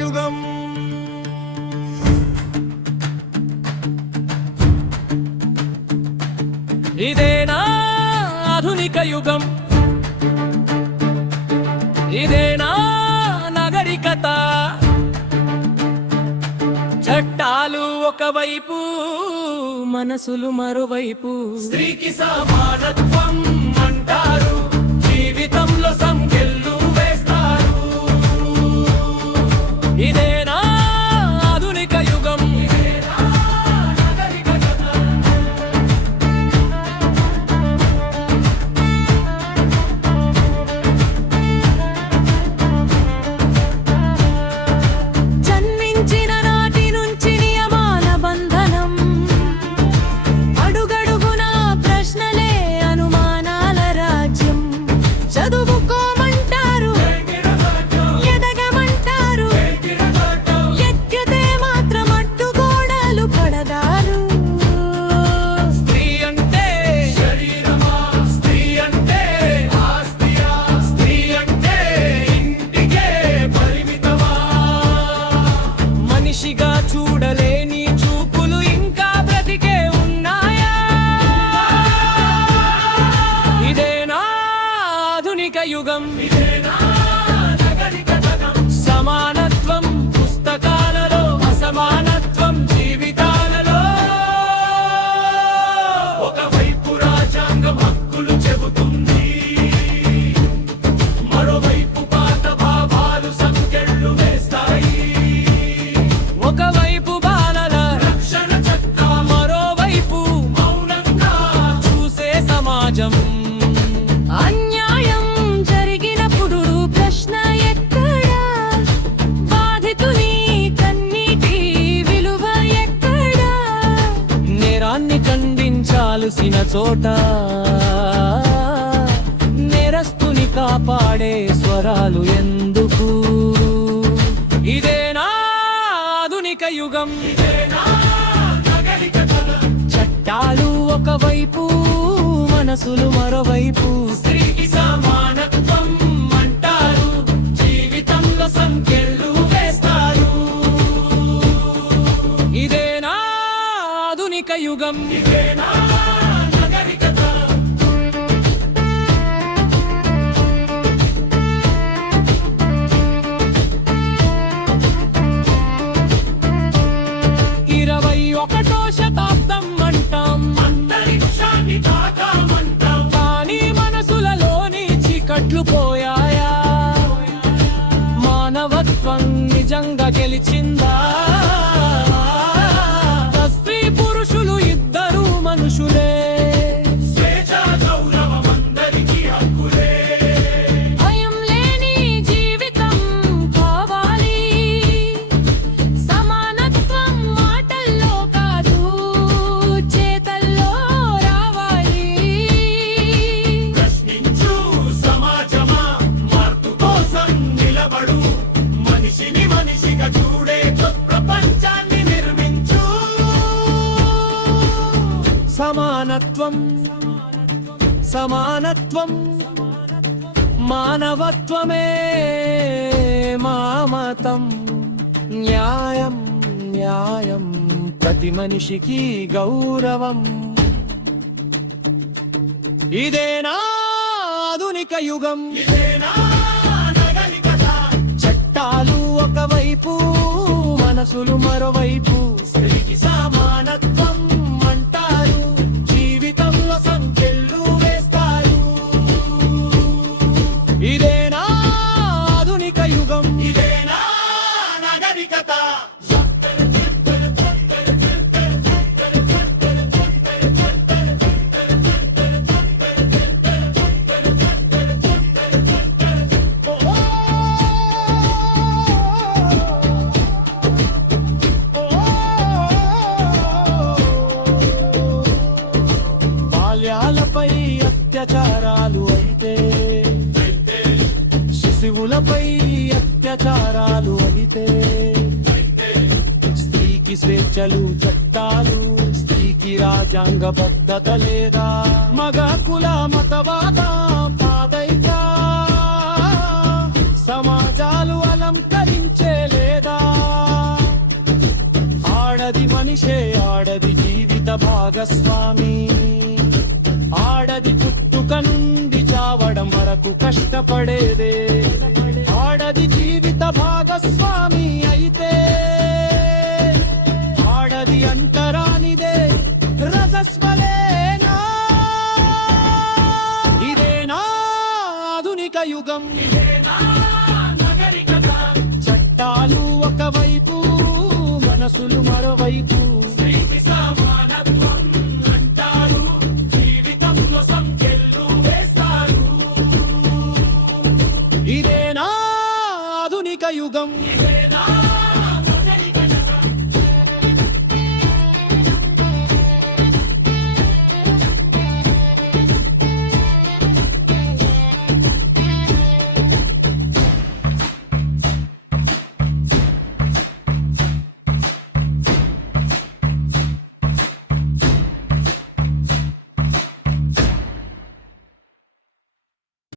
యుగం ఇదేనా ఆధునిక యుగం, ఇదేనా నాగరికత. చట్టాలు ఒకవైపు, మనసులు మరోవైపు. స్త్రీకి సమానత్వం అంటారు, జీవితంలో సంకెళ్ళు వేస్తారు. ఇదేనా ఆధునిక యుగం, ఇదేనా నాగరికత. జన్మించిన నాటి నుంచి నియమాల బంధనం, అడుగడుగున ప్రశ్నలే అనుమానాల రాజ్యం. చదువుకోమంటారు, ఎదగమంటారు, ఎక్కితే మాత్రం అడ్డుగోడలు పడదారు. స్త్రీ అంటే శరీరమా, స్త్రీ అంటే ఆస్తియా, స్త్రీ అంటే ఇంటికే పరిమితమా. మనిషిగా చూడలేని చూపులు ఇంకా బ్రతికే ఉన్నాయా? ఇదేనా ఆధునిక యుగం, ఇదేనా నాగరికత. సమానత్వం పుస్తకాలలో, అసమానత్వం జీవితాలలో. ఒకవైపు రాజ్యాంగం హక్కులు చెబుతుంది, మరోవైపు పాత భావాలు సంకెళ్ళు వేస్తాయి. ఒకవైపు బాలల రక్షణ చట్టం, మరోవైపు మౌనంగా చూసే సమాజం. అన్యాయం జరిగినప్పుడు ప్రశ్న ఎక్కడా? బాధితుని కన్నీటి విలువ ఎక్కడా? నేరాన్ని ఖండించాల్సిన చోట నేరస్తుని కాపాడే స్వరాలు ఎందుకు? ఇదేనా ఆధునిక యుగం, ఇదేనా నాగరికత. చట్టాలు ఒకవైపు, మనసులు మరోవైపు. స్త్రీకి సమానత్వం అంటారు, జీవితంలో సంకెళ్ళు వేస్తారు. ఇదేనా ఆధునిక యుగం, ఇదేనా నాగరికత. ఇరవై ఒకటో శతాబ్దం అంటాం, అంతరిక్షాన్ని తాకామంటాం. కానీ మనసులలోని చీకట్లు పోయాయా? మానవత్వం నిజంగా గెలిచిందా? స్త్రీ పురుషులు ఇద్దరు మనుషులే, స్వేచ్ఛ గౌరవం అందరికీ హక్కులే. భయం లేని జీవితం కావాలి, సమానత్వం మాటల్లో కాదు చేతల్లో రావాలి. ప్రశ్నించు సమాజమా, మార్పు కోసం నిలబడు. మనిషిని మనిషిగా చూడే ప్రపంచాన్ని నిర్మించు. సమానత్వం, సమానత్వం, మానవత్వమే మా మతం. న్యాయం, న్యాయం, ప్రతి మనిషికి గౌరవం. ఇదేనా ఆధునిక యుగం, ఇదేనా నాగరికత. చట్టాలు ఒకవైపు, మనసులు మరోవైపు. స్త్రీకి సమానత్వం అంటారు, జీవితంలో సంకెళ్ళు వేస్తారు. ఇదేనా ఆధునిక యుగం, ఇదేనా నాగరికత. బాల్యాలపై అత్యాచారాలు అయితే, శిశువులపై అత్యాచారాలు అయితే, స్త్రీకి స్వేచ్ఛలు చట్టాలు, స్త్రీకి రాజ్యాంగ బద్ధత లేదా మగ కుల మతవాద పాదైక సమాజాలు అలంకరించే లేదా ఆడది మనిషే ఆడది జీవిత భాగస్వామి ఆడది పుట్టుక నుండి చావడం వరకు కష్టపడేదే ఆడది జీవిత భాగస్వామి